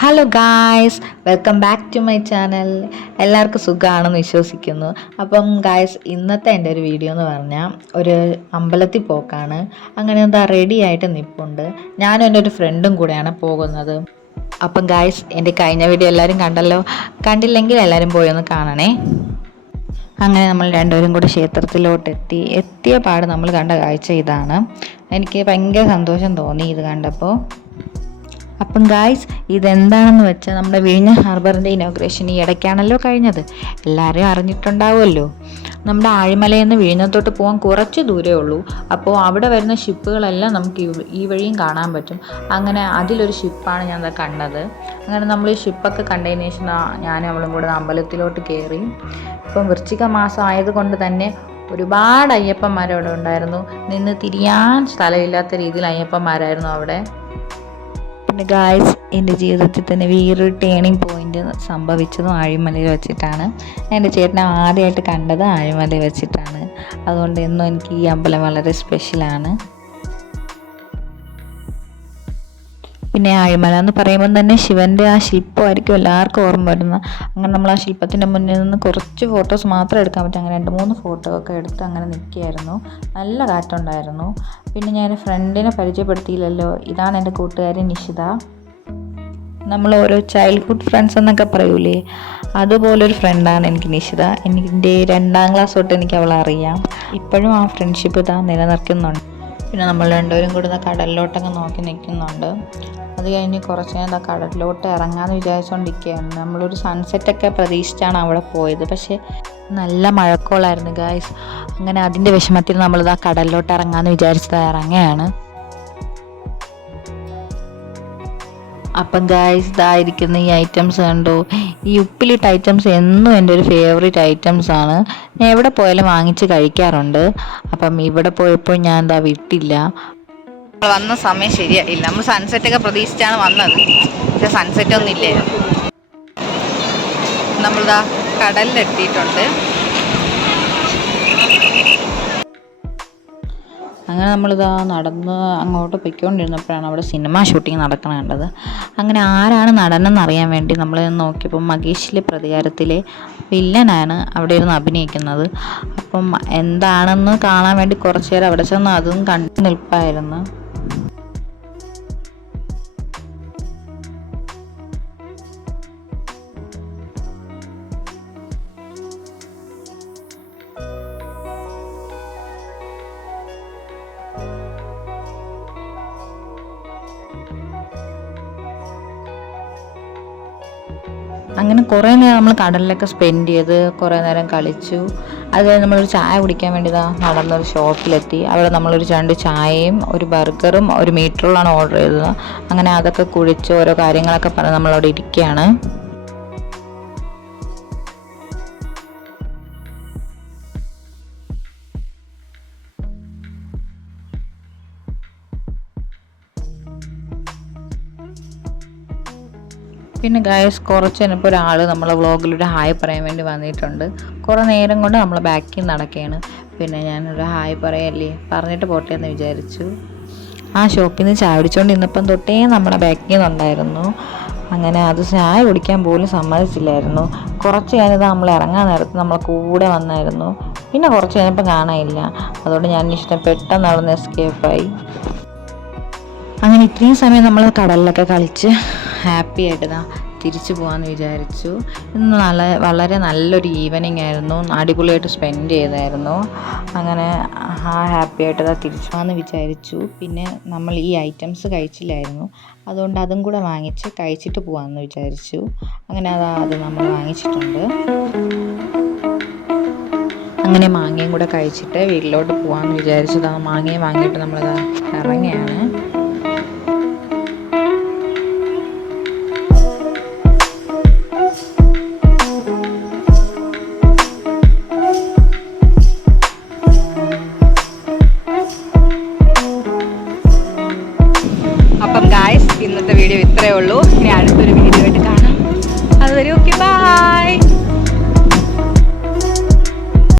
Hello guys, welcome back to my channel. എല്ലാവർക്കും സുഖമാണെന്ന് വിശ്വസിക്കുന്നു. അപ്പം ഗായ്സ്, ഇന്നത്തെ എൻ്റെ ഒരു വീഡിയോ എന്ന് പറഞ്ഞാൽ ഒരു അമ്പലത്തിൽ പോക്കാണ്. അങ്ങനെ എന്താ റെഡി ആയിട്ട് നിൽപ്പുണ്ട്. ഞാനും എൻ്റെ ഒരു ഫ്രണ്ടും കൂടെയാണ് പോകുന്നത്. അപ്പം ഗായ്സ്, എൻ്റെ കഴിഞ്ഞ വീഡിയോ എല്ലാവരും കണ്ടല്ലോ. കണ്ടില്ലെങ്കിൽ എല്ലാവരും പോയി ഒന്ന് കാണണേ. അങ്ങനെ നമ്മൾ രണ്ടുപേരും കൂടി ക്ഷേത്രത്തിലോട്ട് എത്തിയ പാട് നമ്മൾ കണ്ട കാഴ്ച ഇതാണ്. എനിക്ക് ഭയങ്കര സന്തോഷം തോന്നി ഇത് കണ്ടപ്പോൾ. അപ്പം ഗായ്സ്, ഇതെന്താണെന്ന് വെച്ചാൽ നമ്മുടെ വിഴിഞ്ഞ ഹാർബറിൻ്റെ ഇനോഗ്രേഷൻ ഈ ഇടയ്ക്കാണല്ലോ കഴിഞ്ഞത്. എല്ലാവരും അറിഞ്ഞിട്ടുണ്ടാവുമല്ലോ. നമ്മുടെ ആഴിമലയിൽ നിന്ന് വിഴിഞ്ഞത്തോട്ട് പോകാൻ കുറച്ച് ദൂരമേ ഉള്ളൂ. അപ്പോൾ അവിടെ വരുന്ന ഷിപ്പുകളെല്ലാം നമുക്ക് ഈ വഴിയും കാണാൻ പറ്റും. അങ്ങനെ അതിലൊരു ഷിപ്പാണ് ഞാൻ കണ്ടത്. അങ്ങനെ നമ്മൾ ഈ ഷിപ്പൊക്കെ കണ്ടതിന് ശേഷം ഞാനും അവളും കൂടെ അമ്പലത്തിലോട്ട് കയറി. ഇപ്പം വൃശ്ചിക മാസം ആയതുകൊണ്ട് തന്നെ ഒരുപാട് അയ്യപ്പന്മാരവിടെ ഉണ്ടായിരുന്നു. നിന്ന് തിരിയാൻ സ്ഥലമില്ലാത്ത രീതിയിൽ അയ്യപ്പന്മാരായിരുന്നു അവിടെ. പിന്നെ ഗായ്സ്, എൻ്റെ ജീവിതത്തിൽ തന്നെ വേറൊരു ടേണിംഗ് പോയിൻ്റ് സംഭവിച്ചതും ആഴിമലയിൽ വെച്ചിട്ടാണ്. എൻ്റെ ചേട്ടനെ ആദ്യമായിട്ട് കണ്ടത് ആഴിമലയിൽ വെച്ചിട്ടാണ്. അതുകൊണ്ട് എന്നും എനിക്ക് ഈ അമ്പലം വളരെ സ്പെഷ്യലാണ്. പിന്നെ ആഴിമല എന്ന് പറയുമ്പോൾ തന്നെ ശിവൻ്റെ ആ ശില്പമായിരിക്കും എല്ലാവർക്കും ഓർമ്മ വരുന്നത്. അങ്ങനെ നമ്മൾ ആ ശില്പത്തിൻ്റെ മുന്നിൽ നിന്ന് കുറച്ച് ഫോട്ടോസ് മാത്രം എടുക്കാൻ പറ്റും. അങ്ങനെ 2-3 ഫോട്ടോ ഒക്കെ എടുത്ത് അങ്ങനെ നിൽക്കുകയായിരുന്നു. നല്ല കാറ്റുണ്ടായിരുന്നു. പിന്നെ ഞാൻ ഫ്രണ്ടിനെ പരിചയപ്പെടുത്തിയില്ലല്ലോ. ഇതാണ് എൻ്റെ കൂട്ടുകാരി നിഷിത. നമ്മൾ ഓരോ ചൈൽഡ്ഹുഡ് ഫ്രണ്ട്സ് എന്നൊക്കെ പറയൂലേ, അതുപോലൊരു ഫ്രണ്ടാണ് എനിക്ക് നിഷിത. എൻ്റെ 2ാം ക്ലാസ് തൊട്ട് എനിക്ക് അവളെ അറിയാം. ഇപ്പോഴും ആ ഫ്രണ്ട്ഷിപ്പ് ഇതാ നിലനിർത്തുന്നുണ്ട്. പിന്നെ നമ്മൾ രണ്ടുപേരും കൂടി കടലിലോട്ടൊക്കെ നോക്കി നിൽക്കുന്നുണ്ട്. അത് കഴിഞ്ഞ് കുറച്ച് നേരം കടലിലോട്ട് ഇറങ്ങാമെന്ന് വിചാരിച്ചുകൊണ്ടിരിക്കുകയാണ്. നമ്മളൊരു സൺസെറ്റൊക്കെ പ്രതീക്ഷിച്ചാണ് അവിടെ പോയത്. പക്ഷേ നല്ല മഴക്കോളായിരുന്നു ഗായ്സ്. അങ്ങനെ അതിൻ്റെ വിഷമത്തിൽ നമ്മളിതാ കടലിലോട്ട് ഇറങ്ങാമെന്ന് വിചാരിച്ചത് ഇറങ്ങുകയാണ്. അപ്പം ഗായ്സ്, ഇതായിരിക്കുന്ന ഈ ഐറ്റംസ് കണ്ടോ. ഈ ഉപ്പിലിട്ട ഐറ്റംസ് എന്നും എൻ്റെ ഒരു ഫേവറേറ്റ് ഐറ്റംസ് ആണ്. ഞാൻ എവിടെ പോയാലും വാങ്ങിച്ച് കഴിക്കാറുണ്ട്. അപ്പം ഇവിടെ പോയപ്പോൾ ഞാൻ എന്താ വിട്ടില്ല. വന്ന സമയം ശരിയായില്ല. നമ്മൾ സൺസെറ്റൊക്കെ പ്രതീക്ഷിച്ചാണ് വന്നത്. പക്ഷെ സൺസെറ്റ് ഒന്നും ഇല്ലേ. നമ്മളിതാ കടലിലെത്തിയിട്ടുണ്ട്. അങ്ങനെ നമ്മളിതാ നടന്ന് അങ്ങോട്ട് പൊയ്ക്കൊണ്ടിരുന്നപ്പോഴാണ് അവിടെ സിനിമ ഷൂട്ടിങ് നടക്കണ കണ്ടത്. അങ്ങനെ ആരാണ് നടനെന്ന് അറിയാൻ വേണ്ടി നമ്മൾ നോക്കിയപ്പോൾ മഹേഷിലെ പ്രതികാരത്തിലെ വില്ലനാണ് അവിടെ ഇരുന്ന് അഭിനയിക്കുന്നത്. അപ്പം എന്താണെന്ന് കാണാൻ വേണ്ടി കുറച്ച് നേരം അവിടെ ചെന്ന് അതും കണ്ടു നിൽപ്പായിരുന്നു. അങ്ങനെ കുറേ നേരം നമ്മൾ കടലിലൊക്കെ സ്പെൻഡ് ചെയ്ത് കുറേ നേരം കളിച്ചു. അത് കഴിഞ്ഞ് നമ്മളൊരു ചായ കുടിക്കാൻ വേണ്ടി നടന്നൊരു ഷോപ്പിലെത്തി. അവിടെ നമ്മളൊരു 2 ചായയും ഒരു ബർഗറും ഒരു മീറ്റ് റോളാണ് ഓർഡർ ചെയ്തത്. അങ്ങനെ അതൊക്കെ കുഴിച്ച് ഓരോ കാര്യങ്ങളൊക്കെ പറഞ്ഞ് നമ്മളവിടെ ഇരിക്കുകയാണ്. പിന്നെ ഗായ്സ്, കുറച്ച് കഴിഞ്ഞപ്പോൾ ഒരാൾ നമ്മളെ വ്ളോഗിലൊരു ഹായ് പറയാൻ വേണ്ടി വന്നിട്ടുണ്ട്. കുറേ നേരം കൊണ്ട് നമ്മളെ ബാക്കിൽ നടക്കുകയാണ്. പിന്നെ ഞാനൊരു ഹായ് പറയല്ലേ, പറഞ്ഞിട്ട് പോട്ടെ എന്ന് വിചാരിച്ചു. ആ ഷോപ്പിൽ നിന്ന് ചായ കുടിച്ചുകൊണ്ടിരുന്നപ്പം തൊട്ടേ നമ്മുടെ ബാക്കിൽ നിന്നുണ്ടായിരുന്നു. അങ്ങനെ അത് ചായ കുടിക്കാൻ പോലും സമ്മതിച്ചില്ലായിരുന്നു. കുറച്ച് കഴിഞ്ഞത് നമ്മൾ ഇറങ്ങാൻ നേരത്ത് നമ്മളെ കൂടെ വന്നായിരുന്നു. പിന്നെ കുറച്ച് കഴിഞ്ഞപ്പോൾ കാണാനില്ല. അതുകൊണ്ട് ഞാൻ പെട്ടെന്ന് നടന്ന് എസ്കേപ്പായി. അങ്ങനെ ഇത്രയും സമയം നമ്മൾ കടലിലൊക്കെ കളിച്ച് ഹാപ്പി ആയിട്ട് തിരിച്ചു പോകാമെന്ന് വിചാരിച്ചു. ഇന്ന് വളരെ നല്ലൊരു ഈവനിങ് ആയിരുന്നു. അടിപൊളിയായിട്ട് സ്പെൻഡ് ചെയ്തായിരുന്നു. അങ്ങനെ ഹാപ്പി ആയിട്ട് തിരിച്ചു പോകാമെന്ന് വിചാരിച്ചു. പിന്നെ നമ്മൾ ഈ ഐറ്റംസ് കഴിച്ചില്ലായിരുന്നു. അതുകൊണ്ട് അതും കൂടെ വാങ്ങിച്ച് കഴിച്ചിട്ട് പോകാമെന്ന് വിചാരിച്ചു. അങ്ങനെ അത് നമ്മൾ വാങ്ങിച്ചിട്ടുണ്ട്. അങ്ങനെ മാങ്ങയും കൂടെ കഴിച്ചിട്ട് വീട്ടിലോട്ട് പോകാമെന്ന് വിചാരിച്ചത്. മാങ്ങയും വാങ്ങിയിട്ട് നമ്മളത് ഇറങ്ങുകയാണ്.